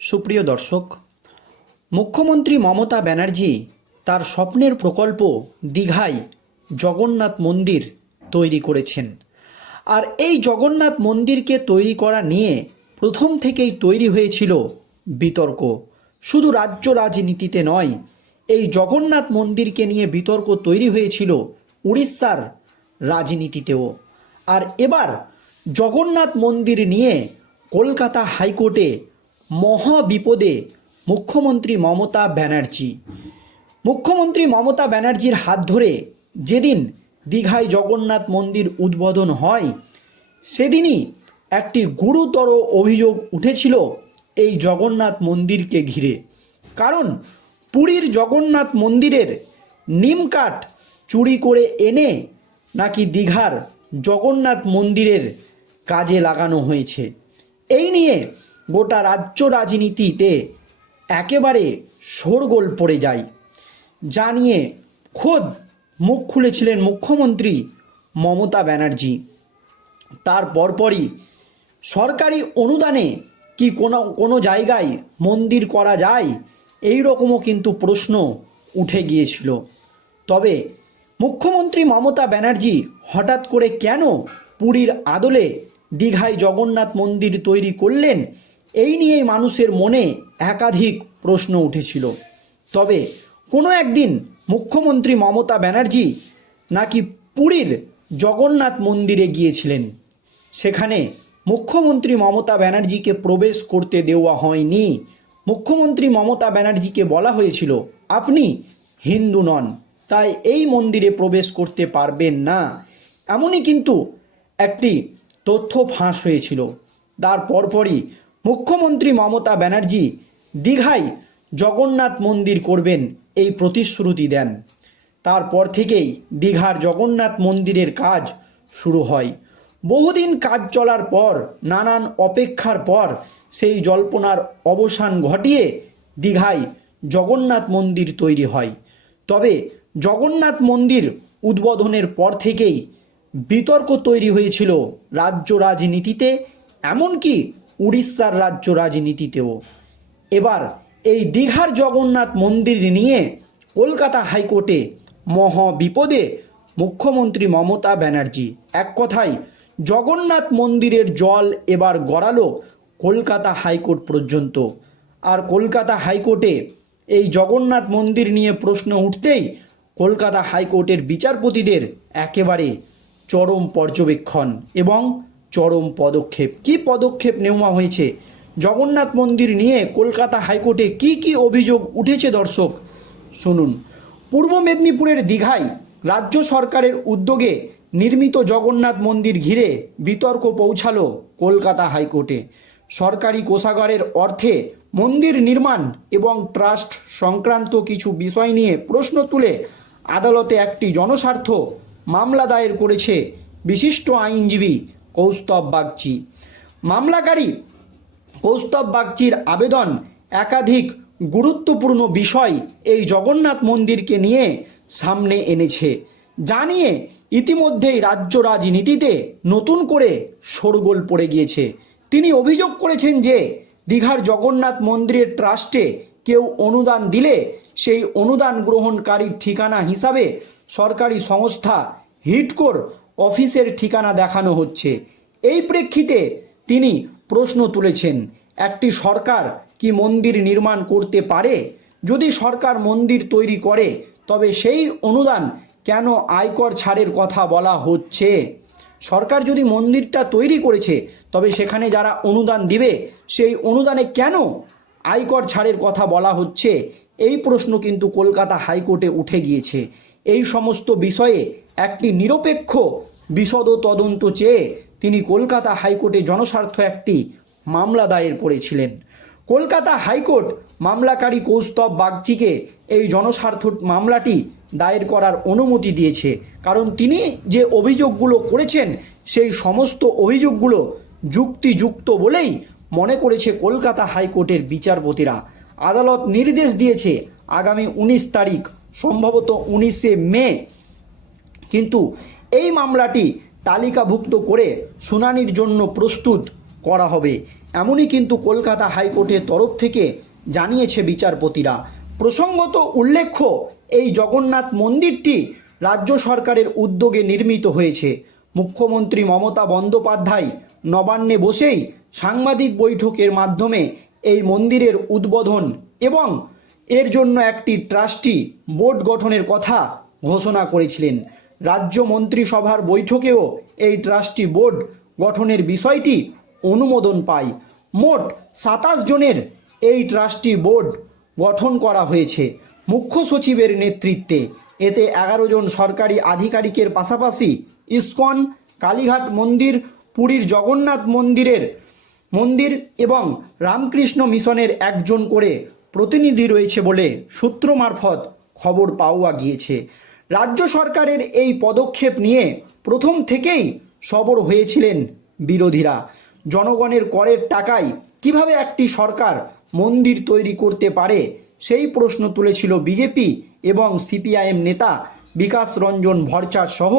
সুপ্রিয় দর্শক, মুখ্যমন্ত্রী মমতা ব্যানার্জি তার স্বপ্নের প্রকল্প দীঘায় জগন্নাথ মন্দির তৈরি করেছেন। আর এই জগন্নাথ মন্দিরকে তৈরি করা নিয়ে প্রথম থেকেই তৈরি হয়েছিল বিতর্ক। শুধু রাজ্য রাজনীতিতে নয়, এই জগন্নাথ মন্দিরকে নিয়ে বিতর্ক তৈরি হয়েছিল উড়িষ্যার রাজনীতিতেও। আর এবার জগন্নাথ মন্দির নিয়ে কলকাতা হাইকোর্টে মহা বিপদে মুখ্যমন্ত্রী মমতা ব্যানার্জি। মুখ্যমন্ত্রী মমতা ব্যানার্জির হাত ধরে যেদিন দীঘায় জগন্নাথ মন্দির উদ্বোধন হয়, সেদিনই একটি গুরুতর অভিযোগ উঠেছিল এই জগন্নাথ মন্দিরকে ঘিরে। কারণ পুরীর জগন্নাথ মন্দিরের নিমকাঠ চুরি করে এনে নাকি দীঘার জগন্নাথ মন্দিরের কাজে লাগানো হয়েছে। এই নিয়ে গোটা রাজ্য রাজনীতিতে একেবারে শোরগোল পড়ে যায়। যা নিয়ে খোদ মুখ খুলেছিলেন মুখ্যমন্ত্রী মমতা ব্যানার্জি। তার পরপরই সরকারি অনুদানে কি কোনো কোনো জায়গায় মন্দির করা যায়, এই রকমও কিন্তু প্রশ্ন উঠে গিয়েছিল। তবে মুখ্যমন্ত্রী মমতা ব্যানার্জি হঠাৎ করে কেন পুরীর আদলে দীঘায় জগন্নাথ মন্দির তৈরি করলেন এই নিয়েই মানুষের মনে একাধিক প্রশ্ন উঠেছিল। তবে কোনো একদিন মুখ্যমন্ত্রী মমতা ব্যানার্জি নাকি পুরীর জগন্নাথ মন্দিরে গিয়েছিলেন। সেখানে মুখ্যমন্ত্রী মমতা ব্যানার্জিকে প্রবেশ করতে দেওয়া হয়নি। মুখ্যমন্ত্রী মমতা ব্যানার্জিকে বলা হয়েছিল, আপনি হিন্দু নন, তাই এই মন্দিরে প্রবেশ করতে পারবেন না। এমনই কিন্তু একটি তথ্য ফাঁস হয়েছিল। তার পরপরই মুখ্যমন্ত্রী মমতা ব্যানার্জি দীঘায় জগন্নাথ মন্দির করবেন এই প্রতিশ্রুতি দেন। তারপর থেকেই দীঘার জগন্নাথ মন্দিরের কাজ শুরু হয়। বহুদিন কাজ চলার পর, নানান অপেক্ষার পর সেই জল্পনার অবসান ঘটিয়ে দীঘায় জগন্নাথ মন্দির তৈরি হয়। তবে জগন্নাথ মন্দির উদ্বোধনের পর থেকেই বিতর্ক তৈরি হয়েছিল রাজ্য রাজনীতিতে, এমনকি উড়িষ্যার রাজ্য রাজনীতিতেও। এবার এই দীঘার জগন্নাথ মন্দির নিয়ে কলকাতা হাইকোর্টে মহা বিপদে মুখ্যমন্ত্রী মমতা ব্যানার্জি। এক কথায়, জগন্নাথ মন্দিরের জল এবার গড়ালো কলকাতা হাইকোর্ট পর্যন্ত। আর কলকাতা হাইকোর্টে এই জগন্নাথ মন্দির নিয়ে প্রশ্ন উঠতেই কলকাতা হাইকোর্টের বিচারপতিদের একেবারে চরম পর্যবেক্ষণ এবং চরম পদক্ষেপ। কি পদক্ষেপ নেওয়া হয়েছে? জগন্নাথ মন্দির নিয়ে কলকাতা হাইকোর্টে কি কি অভিযোগ উঠেছে দর্শক? শুনুন। পূর্ব মেদিনীপুরের দীঘায় রাজ্য সরকারের উদ্যোগে নির্মিত জগন্নাথ মন্দির ঘিরে বিতর্ক পৌঁছালো কলকাতা হাইকোর্টে। সরকারি কোষাগারের অর্থে মন্দির নির্মাণ এবং ট্রাস্ট সংক্রান্ত কিছু বিষয় নিয়ে প্রশ্ন তুলে আদালতে একটি জনস্বার্থ মামলা দায়ের করেছে বিশিষ্ট আইনজীবী কৌস্তব বাগচি। মামলাকারী কৌস্তব বাগচির আবেদন একাধিক গুরুত্বপূর্ণ বিষয় এই জগন্নাথ মন্দিরকে নিয়ে সামনে এনেছে। জানিয়ে ইতিমধ্যেই রাজ্য রাজনীতিতে নতুন করে শোরগোল পড়ে গিয়েছে। তিনি অভিযোগ করেছেন যে, দীঘার জগন্নাথ মন্দিরের ট্রাস্টে কেউ অনুদান দিলে সেই অনুদান গ্রহণকারীর ঠিকানা হিসাবে সরকারি সংস্থা হিটকোর অফিসের ঠিকানা দেখানো হচ্ছে। এই প্রেক্ষিতে তিনি প্রশ্ন তুলেছেন, একটি সরকার কি মন্দির নির্মাণ করতে পারে? যদি সরকার মন্দির তৈরি করে, তবে সেই অনুদান কেন আয়কর ছাড়ের কথা বলা হচ্ছে? সরকার যদি মন্দিরটা তৈরি করেছে, তবে সেখানে যারা অনুদান দিবে, সেই অনুদানে কেন আয়কর ছাড়ের কথা বলা হচ্ছে? এই প্রশ্ন কিন্তু কলকাতা হাইকোর্টে উঠে গিয়েছে। এই সমস্ত বিষয়ে একটি নিরপেক্ষ বিশদ তদন্ত চেয়ে তিনি কলকাতা হাইকোর্টে জনস্বার্থ একটি মামলা দায়ের করেছিলেন। কলকাতা হাইকোর্ট মামলাকারী কৌস্তব বাগচিকে এই জনস্বার্থ মামলাটি দায়ের করার অনুমতি দিয়েছে। কারণ তিনি যে অভিযোগগুলো করেছেন, সেই সমস্ত অভিযোগগুলো যুক্তিযুক্ত বলেই মনে করেছে কলকাতা হাইকোর্টের বিচারপতিরা। আদালত নির্দেশ দিয়েছে, আগামী উনিশ তারিখ, সম্ভবত উনিশে মে কিন্তু এই মামলাটি তালিকাভুক্ত করে শুনানির জন্য প্রস্তুত করা হবে। এমনই কিন্তু কলকাতা হাইকোর্টের তরফ থেকে জানিয়েছে বিচারপতিরা। প্রসঙ্গত উল্লেখ্য, এই জগন্নাথ মন্দিরটি রাজ্য সরকারের উদ্যোগে নির্মিত হয়েছে। মুখ্যমন্ত্রী মমতা বন্দ্যোপাধ্যায় নবান্নে বসেই সাংবাদিক বৈঠকের মাধ্যমে এই মন্দিরের উদ্বোধন এবং এর জন্য একটি ট্রাস্টি বোর্ড গঠনের কথা ঘোষণা করেছিলেন। রাজ্য মন্ত্রিসভার বৈঠকেও এই ট্রাস্টি বোর্ড গঠনের বিষয়টি অনুমোদন পায়। মোট সাতাশ জনের এই ট্রাস্টি বোর্ড গঠন করা হয়েছে। মুখ্য সচিবের নেতৃত্বে। এতে এগারো জন সরকারি আধিকারিকের পাশাপাশি ইস্কন, কালীঘাট মন্দির, পুরীর জগন্নাথ মন্দিরের মন্দির এবং রামকৃষ্ণ মিশনের একজন করে প্রতিনিধি রয়েছে বলে সূত্র মারফত খবর পাওয়া গিয়েছে। রাজ্য সরকারের এই পদক্ষেপ নিয়ে প্রথম থেকেই সবর হয়েছিলেন বিরোধীরা। জনগণের করের টাকায় কীভাবে একটি সরকার মন্দির তৈরি করতে পারে সেই প্রশ্ন তুলেছিল বিজেপি এবং সিপিআইএম নেতা বিকাশ রঞ্জন ভরচার সহ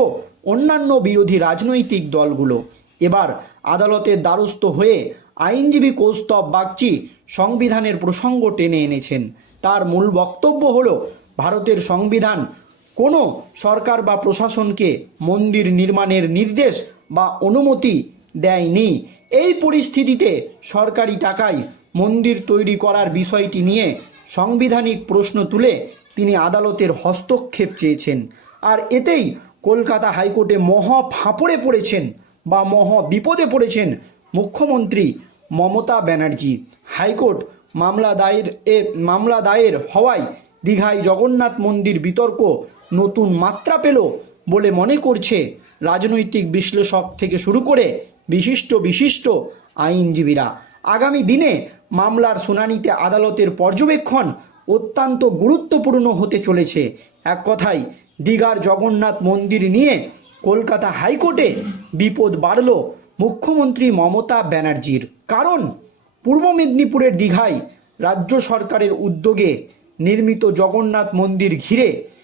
অন্যান্য বিরোধী রাজনৈতিক দলগুলো। এবার আদালতের দ্বারস্থ হয়ে আইনজীবী কৌস্তব বাগচি সংবিধানের প্রসঙ্গ টেনে এনেছেন। তার মূল বক্তব্য হল, ভারতের সংবিধান কোনো সরকার বা প্রশাসনকে মন্দির নির্মাণের নির্দেশ বা অনুমতি দেয়নি। এই পরিস্থিতিতে সরকারি টাকায় মন্দির তৈরি করার বিষয়টি নিয়ে সাংবিধানিক প্রশ্ন তুলে তিনি আদালতের হস্তক্ষেপ চেয়েছেন। আর এতেই কলকাতা হাইকোর্টে মহা ফাঁপড়ে পড়েছেন বা মহা বিপদে পড়েছেন মুখ্যমন্ত্রী মমতা ব্যানার্জি। হাইকোর্ট মামলা দায়ের, এ, মামলা দায়ের হওয়ায় দীঘায় জগন্নাথ মন্দির বিতর্ক নতুন মাত্রা পেল বলে মনে করছে রাজনৈতিক বিশ্লেষক থেকে শুরু করে বিশিষ্ট বিশিষ্ট আইনজীবীরা। আগামী দিনে মামলার শুনানিতে আদালতের পর্যবেক্ষণ অত্যন্ত গুরুত্বপূর্ণ হতে চলেছে। এক কথায়, দীঘার জগন্নাথ মন্দির নিয়ে কলকাতা হাইকোর্টে বিপদ বাড়ল মুখ্যমন্ত্রী মমতা ব্যানার্জির। কারণ, পূর্ব মেদিনীপুরের দীঘায় রাজ্য সরকারের উদ্যোগে নির্মিত জগন্নাথ মন্দির ঘিরে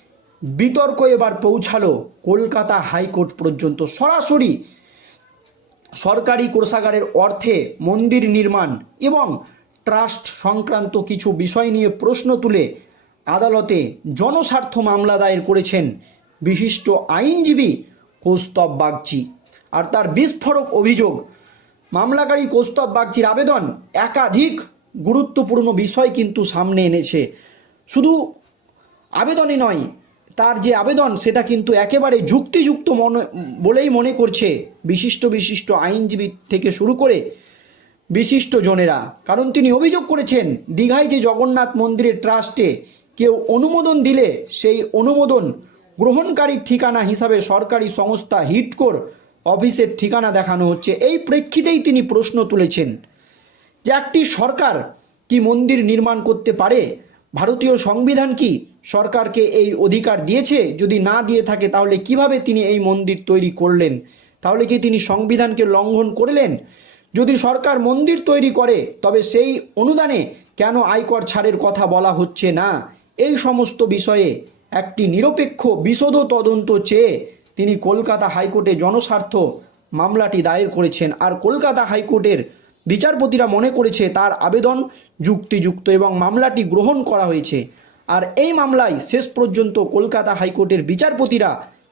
বিতর্ক এবার পৌঁছালো কলকাতা হাইকোর্ট পর্যন্ত। সরাসরি সরকারি কোষাগারের অর্থে মন্দির নির্মাণ এবং ট্রাস্ট সংক্রান্ত কিছু বিষয় নিয়ে প্রশ্ন তুলে আদালতে জনস্বার্থ মামলা দায়ের করেছেন বিশিষ্ট আইনজীবী কৌস্তব বাগচি। আর তার বিস্ফোরক অভিযোগ, মামলাকারী কৌস্তব বাগচির আবেদন একাধিক গুরুত্বপূর্ণ বিষয় কিন্তু সামনে এনেছে। শুধু আবেদনই নয় তার যে আবেদন, সেটা কিন্তু একেবারে যুক্তিযুক্ত মনে, বলেই মনে করছে বিশিষ্ট বিশিষ্ট আইনজীবী থেকে শুরু করে বিশিষ্ট জনেরা। কারণ তিনি অভিযোগ করেছেন, দীঘায় যে জগন্নাথ মন্দিরের ট্রাস্টে কেউ অনুমোদন দিলে সেই অনুমোদন গ্রহণকারীর ঠিকানা হিসাবে সরকারি সংস্থা হিটকোর অফিসের ঠিকানা দেখানো হচ্ছে। এই প্রেক্ষিতেই তিনি প্রশ্ন তুলেছেন যে একটি সরকার কি মন্দির নির্মাণ করতে পারে? ভারতীয় সংবিধান কি? সরকারকে এই অধিকার দিয়েছে? যদি না দিয়ে থাকে, তাহলে কীভাবে তিনি এই মন্দির তৈরি করলেন? তাহলে কি তিনি সংবিধানকে লঙ্ঘন করলেন? যদি সরকার মন্দির তৈরি করে, তবে সেই অনুদানে কেন আয়কর ছাড়ের কথা বলা হচ্ছে না? এই সমস্ত বিষয়ে একটি নিরপেক্ষ বিশদ তদন্ত চেয়ে তিনি কলকাতা হাইকোর্টে জনস্বার্থ মামলাটি দায়ের করেছেন। আর কলকাতা হাইকোর্টের বিচারপতিরা মনে করেছে তার আবেদন যুক্তিযুক্ত এবং মামলাটি গ্রহণ করা হয়েছে। আর এই মামলায় শেষ পর্যন্ত কলকাতা হাইকোর্টের বিচারপতিরা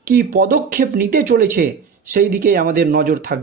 কি পদক্ষেপ নিতে চলেছে, সেই দিকেই আমাদের নজর থাকবে।